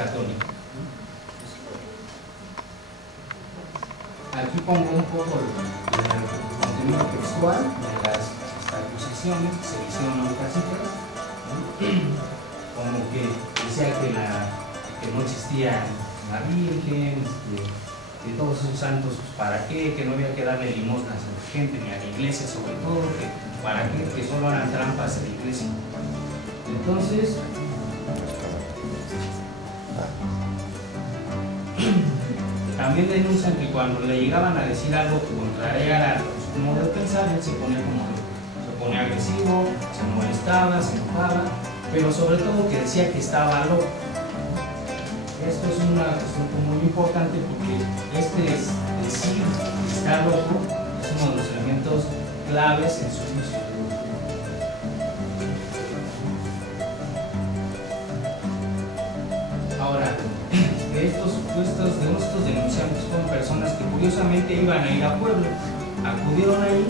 católica. Aquí pongo un poco el contenido textual de las acusaciones que se le hicieron a Orcasitas, como que decía que no existía la Virgen, que todos esos santos, pues, ¿para qué? Que no había que darle limosnas a la gente, ni a la iglesia sobre todo, que ¿para qué? Que solo eran trampas en la iglesia. Entonces, también denuncian que cuando le llegaban a decir algo que contrariara su modo de pensar, él se ponía agresivo, se molestaba, se enojaba, pero sobre todo que decía que estaba loco. Esto es una cuestión muy importante porque decir que está loco es uno de los elementos claves en su juicio. Ahora, estos denunciantes fueron personas que curiosamente iban a ir a Puebla, acudieron ahí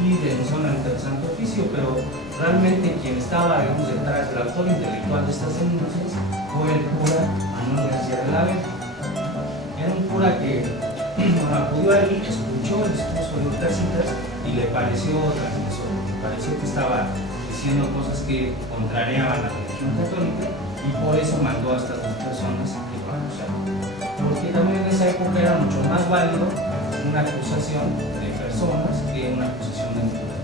y denunciaron ante el Santo Oficio, pero realmente quien estaba, digamos, detrás del autor intelectual de estas denuncias fue el cura Manuel García de la Vega. Era un cura que acudió ahí, escuchó el discurso de Orcasitas y le pareció transgresor, le pareció que estaba diciendo cosas que contrariaban a la religión católica y por eso mandó a estas dos personas que lo acusaron. Porque también en esa época era mucho más válido una acusación de personas que una acusación de un cura.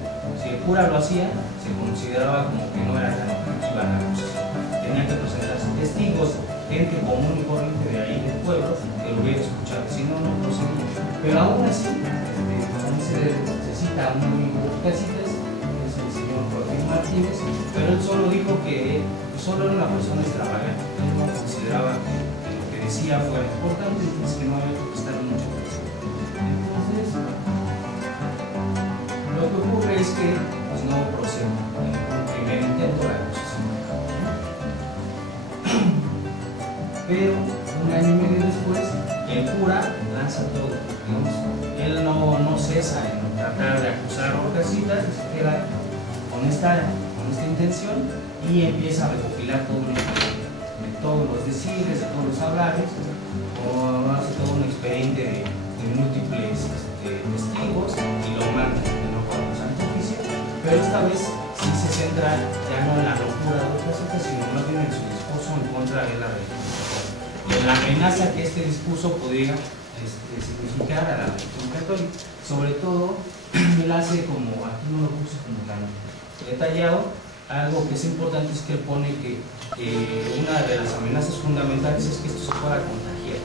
Si el cura lo hacía, se consideraba como que no era tan objetiva la acusación. Tenían que presentarse testigos, gente común y corriente de ahí del pueblo que lo hubiera escuchado, si no, no procedía. Pero aún así, se cita a un amigo de Orcasitas, que es el señor Joaquín Martínez, pero él solo dijo que solo era una persona extravagante, él no consideraba que lo que decía fuera importante, entonces que no había que prestar mucho atención. Entonces, lo que ocurre es que pues, no procede en un primer intento la acusación. Pero un año y medio después, el cura lanza todo. Digamos, él no cesa en tratar de acusar a Orcasitas, se queda con esta intención y empieza a recopilar todo un expediente de todos los decires, de todos los hablares, o hace todo un expediente de múltiples testigos y lo manda de nuevo al Santo Oficio, pero esta vez sí se centra ya no en la locura de Orcasitas, sino más bien en su discurso en contra de la religión, en la amenaza que este discurso podría significar a la religión católica. Sobre todo, él hace como, aquí no lo puse como tan detallado, algo que es importante es que él pone que una de las amenazas fundamentales es que esto se pueda contagiar.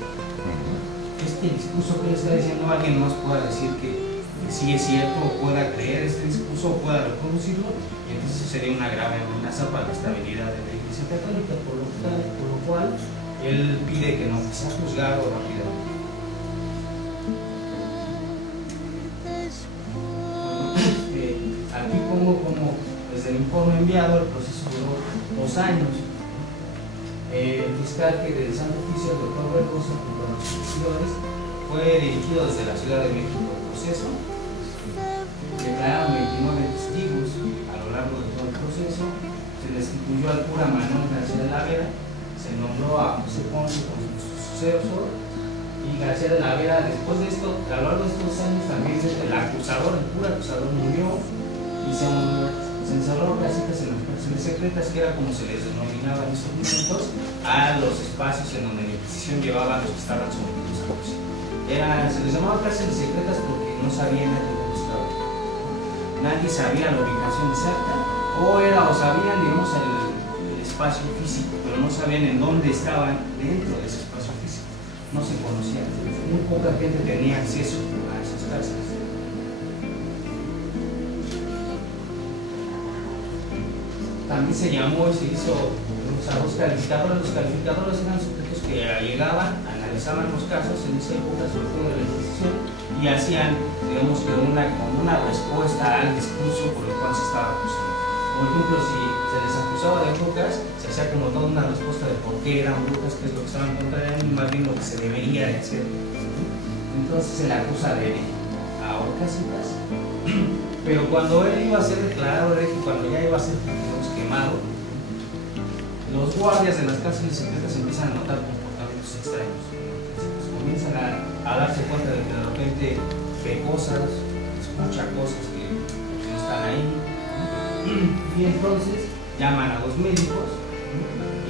Este discurso que le está diciendo alguien más pueda decir que sí es cierto, o pueda creer este discurso, o pueda reproducirlo, y entonces sería una grave amenaza para la estabilidad de la Iglesia Católica, por lo cual él pide que no sea juzgado rápidamente. Aquí pongo como desde el informe enviado el proceso duró 2 años. El fiscal que del Santo Oficio, el doctor Bergosa, junto a los investigadores, fue dirigido desde la Ciudad de México al proceso. Declararon 29 testigos a lo largo de todo el proceso. Se les incluyó al cura Manuel García de la Vera, se nombró a José Ponce como su sucesor, y García de la Vera, después de esto, a lo largo de estos años, también el cura acusador murió y se encerró Orcasitas en las cárceles secretas, que era como se les denominaba en esos momentos a los espacios en donde la Inquisición llevaba a los que estaban sometidos a juicio. Se les llamaba cárceles secretas porque no sabían dónde estaban. Nadie sabía la ubicación exacta, o sabían, digamos, el espacio físico, pero no sabían en dónde estaban dentro de ese espacio físico. No se conocían. Muy poca gente tenía acceso a esas cárceles. También se llamó y se hizo a los calificadores. Los calificadores eran sujetos que llegaban, analizaban los casos en esa época, sobre todo de la Inquisición, y hacían, digamos, que una respuesta al discurso por el cual se estaba acusando. Por ejemplo, si se les acusaba de brujas, se hacía como toda una respuesta de por qué eran brujas, qué es lo que estaban contrariando, y más bien lo que se debería de hacer. Entonces se le acusa de a Orcasitas. Pero cuando él iba a ser declarado hereje, cuando ya iba a ser, digamos, quemado, los guardias de las cárceles secretas empiezan a notar extraños. Entonces, comienzan a darse cuenta de que de repente ve cosas, escucha cosas que no están ahí, y entonces llaman a los médicos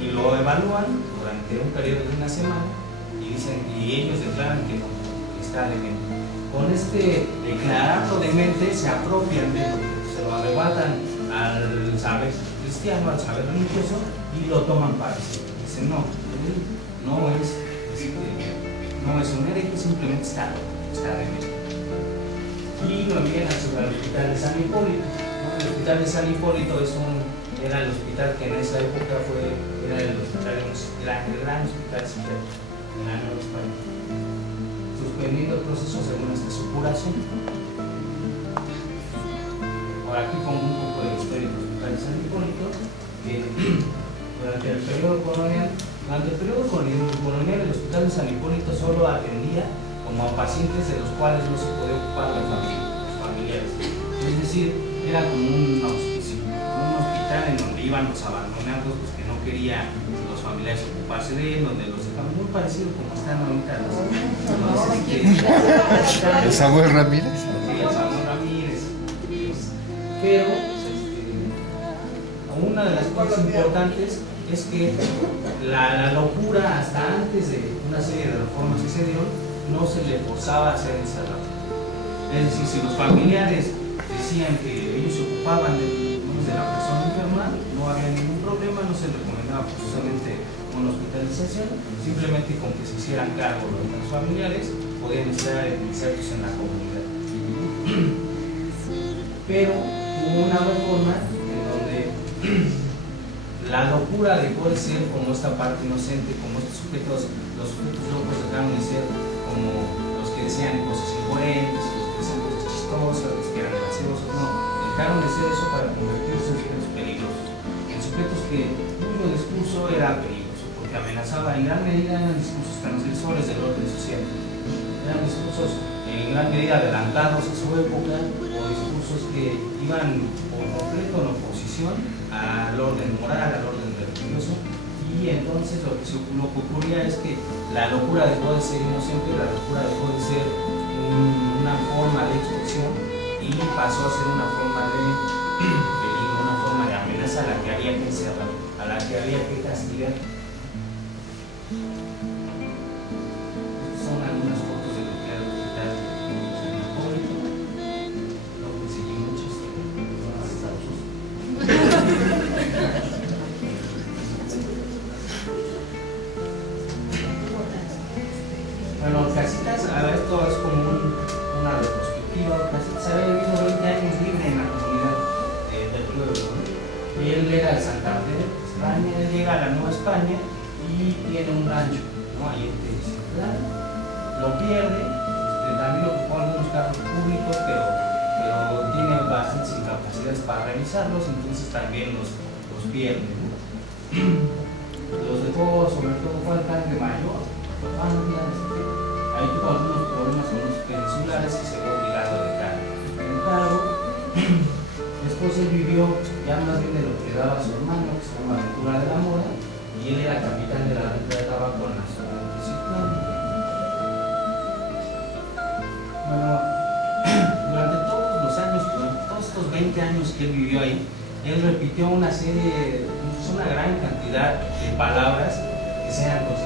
y lo evalúan durante un periodo de una semana y ellos declaran que no, que está demente. Con este declararlo demente se apropian de lo que se lo arrebatan al saber cristiano, al saber religioso, y lo toman para sí. Dicen, no, él no es un hereje, simplemente está demente. Y lo envían al hospital de San Hipólito. El hospital de San Hipólito era el hospital que en esa época era el gran hospital psiquiátrico en la Nueva España, suspendiendo el proceso según esta supuración. Por aquí pongo un poco de historia del hospital de San Hipólito. Durante el periodo colonial, el hospital de San Hipólito solo atendía como a pacientes de los cuales no se podía ocupar los familiares. Es decir, era como un hospicio, un hospital en donde iban los abandonados, los que no querían los familiares ocuparse de él, donde los dejaban, muy parecido como están ahorita ¿El Samuel Ramírez? Sí, el Samuel Ramírez. Pero una de las cosas importantes es que la locura, hasta antes de una serie de reformas que se dieron, no se le forzaba a ser encerrado. Es decir, si los familiares decían que ellos se ocupaban de la persona enferma, no había ningún problema, no se recomendaba forzosamente una hospitalización, simplemente con que se hicieran cargo los demás familiares, podían estar insertos en la comunidad. Pero hubo una reforma en donde la locura dejó de ser como esta parte inocente, como estos sujetos, los sujetos locos dejaron de ser como los que decían cosas incoherentes, los que decían cosas chistosas, los que eran graciosos, no, dejaron de ser eso para convertirse en sujetos peligrosos, en sujetos cuyo discurso era peligroso, porque amenazaba en gran medida, eran discursos transgresores del orden social, eran discursos en gran medida adelantados a su época, o discursos que iban por completo en oposición al orden moral, al orden religioso. Y entonces lo que ocurría es que la locura dejó de ser inocente, la locura dejó de ser una forma de expresión y pasó a ser una forma de peligro, una forma de amenaza a la que había que encerrar, a la que había que castigar. Estas son algunas fotos de lo que era el hospital de San Hipólito. No conseguí muchas, más sausos. Bueno, Casitas, esto es como una retrospectiva. Casitas había vivido 20 años libre en la comunidad del pueblo, ¿no? Y él era de Santander, España, él llega a la Nueva España y tiene un rancho, ¿no? Ahí en Teciutlán. Lo pierde, también ocupó algunos cargos públicos, pero tiene bastantes incapacidades para realizarlos, entonces también los pierde, ¿no? Los dejó, sobre todo fue alcalde mayor. Ahí tuvo algunos problemas con los peninsulares y se vio obligado a dejar el cargo. Después él vivió ya más bien de lo que daba su hermano, que se llama Ventura de la Mora, y él era capitán de la venta de tabaco en la ciudad de Teciutlán. Bueno, durante todos los años, durante todos estos 20 años que él vivió ahí, él repitió una gran cantidad de palabras que sean consideradas